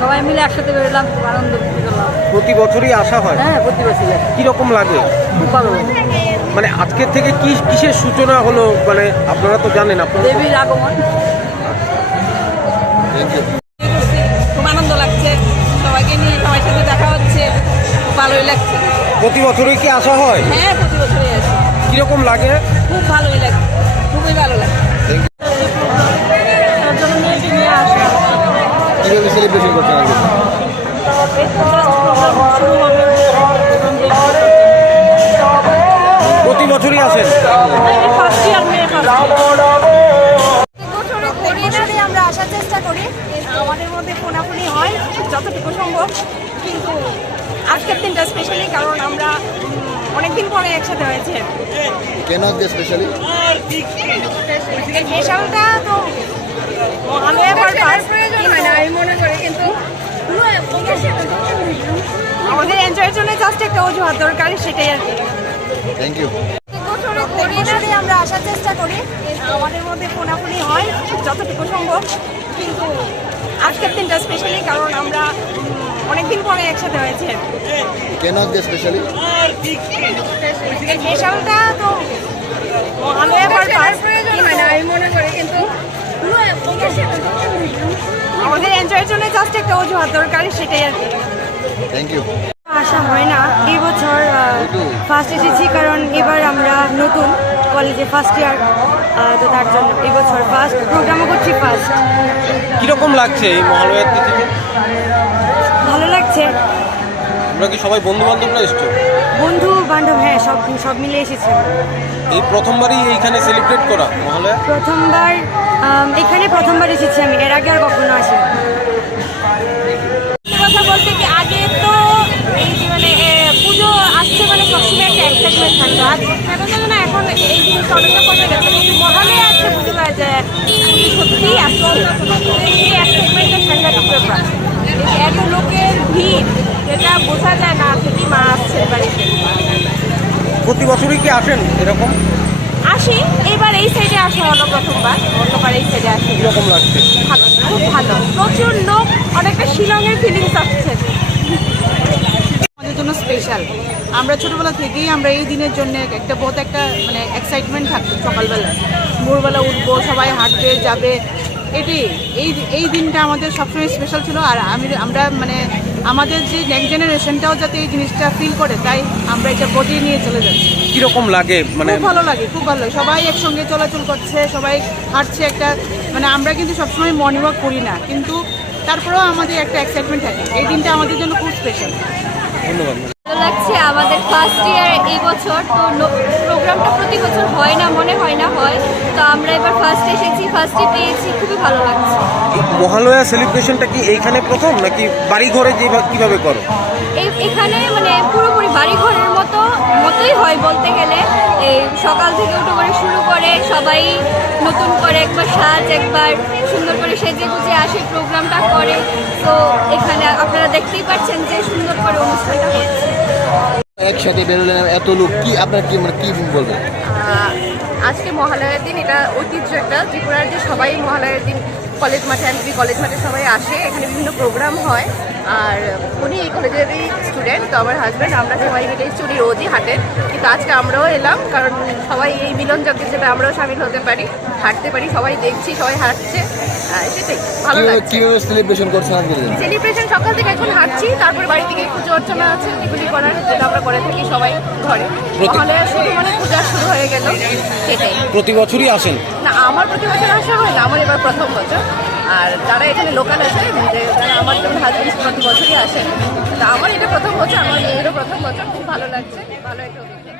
সবাই মিলে একসাথে বেরোলাম, খুব আনন্দ করলাম। প্রতি বছরই আসা হয়? হ্যাঁ, প্রতি বছরই। কিরকম লাগে? খুব ভালো লাগে। মানে আজকের থেকে কিসের সূচনা হলো, মানে আপনারা তো জানেন আপনারা দেবীর আগমন। খুব আনন্দ লাগছে, সবাইকে নিয়ে সবার সাথে দেখা হচ্ছে, খুব ভালোই লাগছে। প্রতি বছরই কি আসা হয়? হ্যাঁ, প্রতি বছরই আসে। কিরকম লাগে? খুব ভালোই লাগে, খুবই ভালো লাগে। কিভাবে সেলিব্রেশন করছেন আজকে? প্রতি বছরই আসেন? আমরা আসার চেষ্টা করি, আমাদের মধ্যে ফোনাফোনি হয় যতটুকু সম্ভব, কিন্তু আজকের দিনটা স্পেশালি কারণ আমরা অনেকদিন পরে একসাথে হয়েছে। কেন আজকে স্পেশালি? স্পেশালটা তো মহালয়া পারপাস প্রয়োজন হয় না আমি মনে করি, কিন্তু আমাদের এনজয়ের জন্য জাস্ট একটা অজুহাত দরকার, সেটাই আর কি। Thank you. আমরা আসার চেষ্টা করি, আমাদের মধ্যে ফোনাফোনি হয় যতটুকু সম্ভব, কিন্তু আজকের দিনটা স্পেশালি কারণ আমরা অনেকদিন পরে একসাথে হয়েছে। কেন আজকে স্পেশালি? স্পেশালটা তো মহালয়া পারপাস প্রয়োজন হয় না আমি মনে করি, কিন্তু আমাদের এনজয়ের জন্য জাস্ট একটা অজুহাত দরকার, সেটাই আর কি। Thank you. আসা হয় না, এই বছর ফার্স্ট এসেছি কারণ এবার আমরা নতুন কলেজে ফার্স্ট ইয়ার, তো তার জন্য এই বছর ফার্স্ট প্রোগ্রামও করছি ফার্স্ট। কিরকম লাগছে এই মহালয়ার তিথিতে? ভালো লাগছে। আমরা কি সবাই বন্ধু বান্ধবরা এসছো? বন্ধু বান্ধব, হ্যাঁ, সব সব মিলে এসেছে। এই প্রথমবারই এইখানে সেলিব্রেট করা মহালয়া? প্রথমবার এখানে প্রথমবার এসেছি আমি, এর আগে আর কখনো আসি। কথা বলতে কি আগে তো এই যে মানে পুজো আসছে মানে সবসময় একটা এক্সাইটমেন্ট থাকতো, আর কেন জানো না এখন এই জিনিসটা অনেকটা কমে গেছে, কিন্তু মহালয়া আসছে বুঝতে পারা যায় পুজো সত্যিই আসছে, এই এক্সাইটমেন্টটা সাংঘাতিক ব্যাপার। এই যে এত লোকের ভিড়, যেটা বোঝা যায় না থেকে মা আসছে বাড়িতে। প্রতি বছরই কি আসেন এরকম? আসি, এবার এই সাইডে আসা হলো প্রথমবার, অন্যবার এই সাইডে আসি। কিরকম লাগছে? খুব ভালো, প্রচুর লোক, অনেকটা শিলংয়ের ফিলিংস আসছে। আমাদের জন্য স্পেশাল। আমরা ছোটোবেলা থেকেই আমরা এই দিনের জন্য একটা বহুত একটা মানে এক্সাইটমেন্ট থাকতো। সকালবেলা ভোরবেলা উঠবো, সবাই হাঁটতে যাবে, এটাই এই দিনটা আমাদের সবসময় স্পেশাল ছিল। আর আমরা মানে আমাদের যে নেক্সট জেনারেশনটাও যাতে এই জিনিসটা ফিল করে, তাই আমরা এটা বজিয়ে নিয়ে চলে যাচ্ছি। কিরকম লাগে মানে? খুব ভালো লাগে, খুব ভালো লাগে। সবাই একসঙ্গে চলাচল করছে, সবাই হাঁটছে একটা মানে আমরা কিন্তু সবসময় মর্নিং ওয়াক করি না, কিন্তু তারপরেও আমাদের একটা এক্সাইটমেন্ট থাকে। এই দিনটা আমাদের জন্য খুব স্পেশাল। ধন্যবাদ। ভালো লাগছে, আমাদের ফার্স্ট ইয়ার এই বছর, তো প্রোগ্রামটা প্রতি বছর হয় না, মনে হয় না হয়, তো আমরা এবার ফার্স্ট এসেছি, ফার্স্টে পেয়েছি, খুবই ভালো লাগছে। মহালয়া সেলিব্রেশনটা কি এইখানে প্রথম নাকি বাড়ি ঘরে কিভাবে করো? এখানে মানে পুরোপুরি বাড়িঘরের মতোই হয় বলতে গেলে। এই সকাল থেকে উঠে করে শুরু করে সবাই নতুন করে একবার সাজ, একবার সুন্দর করে সেজে গুজে আসে, প্রোগ্রামটা করে। তো এখানে আপনারা দেখতেই পাচ্ছেন যে সুন্দর করে অনুষ্ঠানটা হচ্ছে। একসাথে বেরোলেন এত লোক, কি আপনার কি মানে কি বলবেন? আজকে মহালয়ার দিন, এটা ঐতিহ্য একটা ত্রিপুরার, যে সবাই মহালয়ার দিন কলেজ মাঠে, এমপি কলেজ মাঠে সবাই আসে, এখানে বিভিন্ন প্রোগ্রাম হয়। আর উনি এই কলেজেরই স্টুডেন্ট, তো আমার হাজব্যান্ড, আমরা সবাই মিলে চুরি রোজই হাঁটেন, কিন্তু আজকে আমরাও এলাম, কারণ সবাই এই মিলন যজ্ঞের যেটা আমরাও সামিল হতে পারি, হাঁটতে পারি, সবাই দেখছি সবাই হাঁটছে, সেটাই ভালো লাগছে। কিভাবে সেলিব্রেশন করছেন আজকে? সেলিব্রেশন সকাল থেকে এখন হাঁটছি, তারপর বাড়ি থেকে পুজো অর্চনা আছে এগুলি করার, যেটা আমরা করে থাকি সবাই ঘরে। মহালয়া শুরু মানে পূজা শুরু হয়ে গেল, সেটাই। প্রতি বছরই আসেন? না, আমার প্রতি বছর আসা হয় না, আমার এবার প্রথম বছর। আর যারা এখানে লোকাল আছে, যারা আমার যেমন হাজবেন্ড প্রতি বছরই আসেন, তা আমার এটা প্রথম বছর, আমার মেয়েরও প্রথম বছর, খুব ভালো লাগছে, ভালো একটা অভিজ্ঞতা।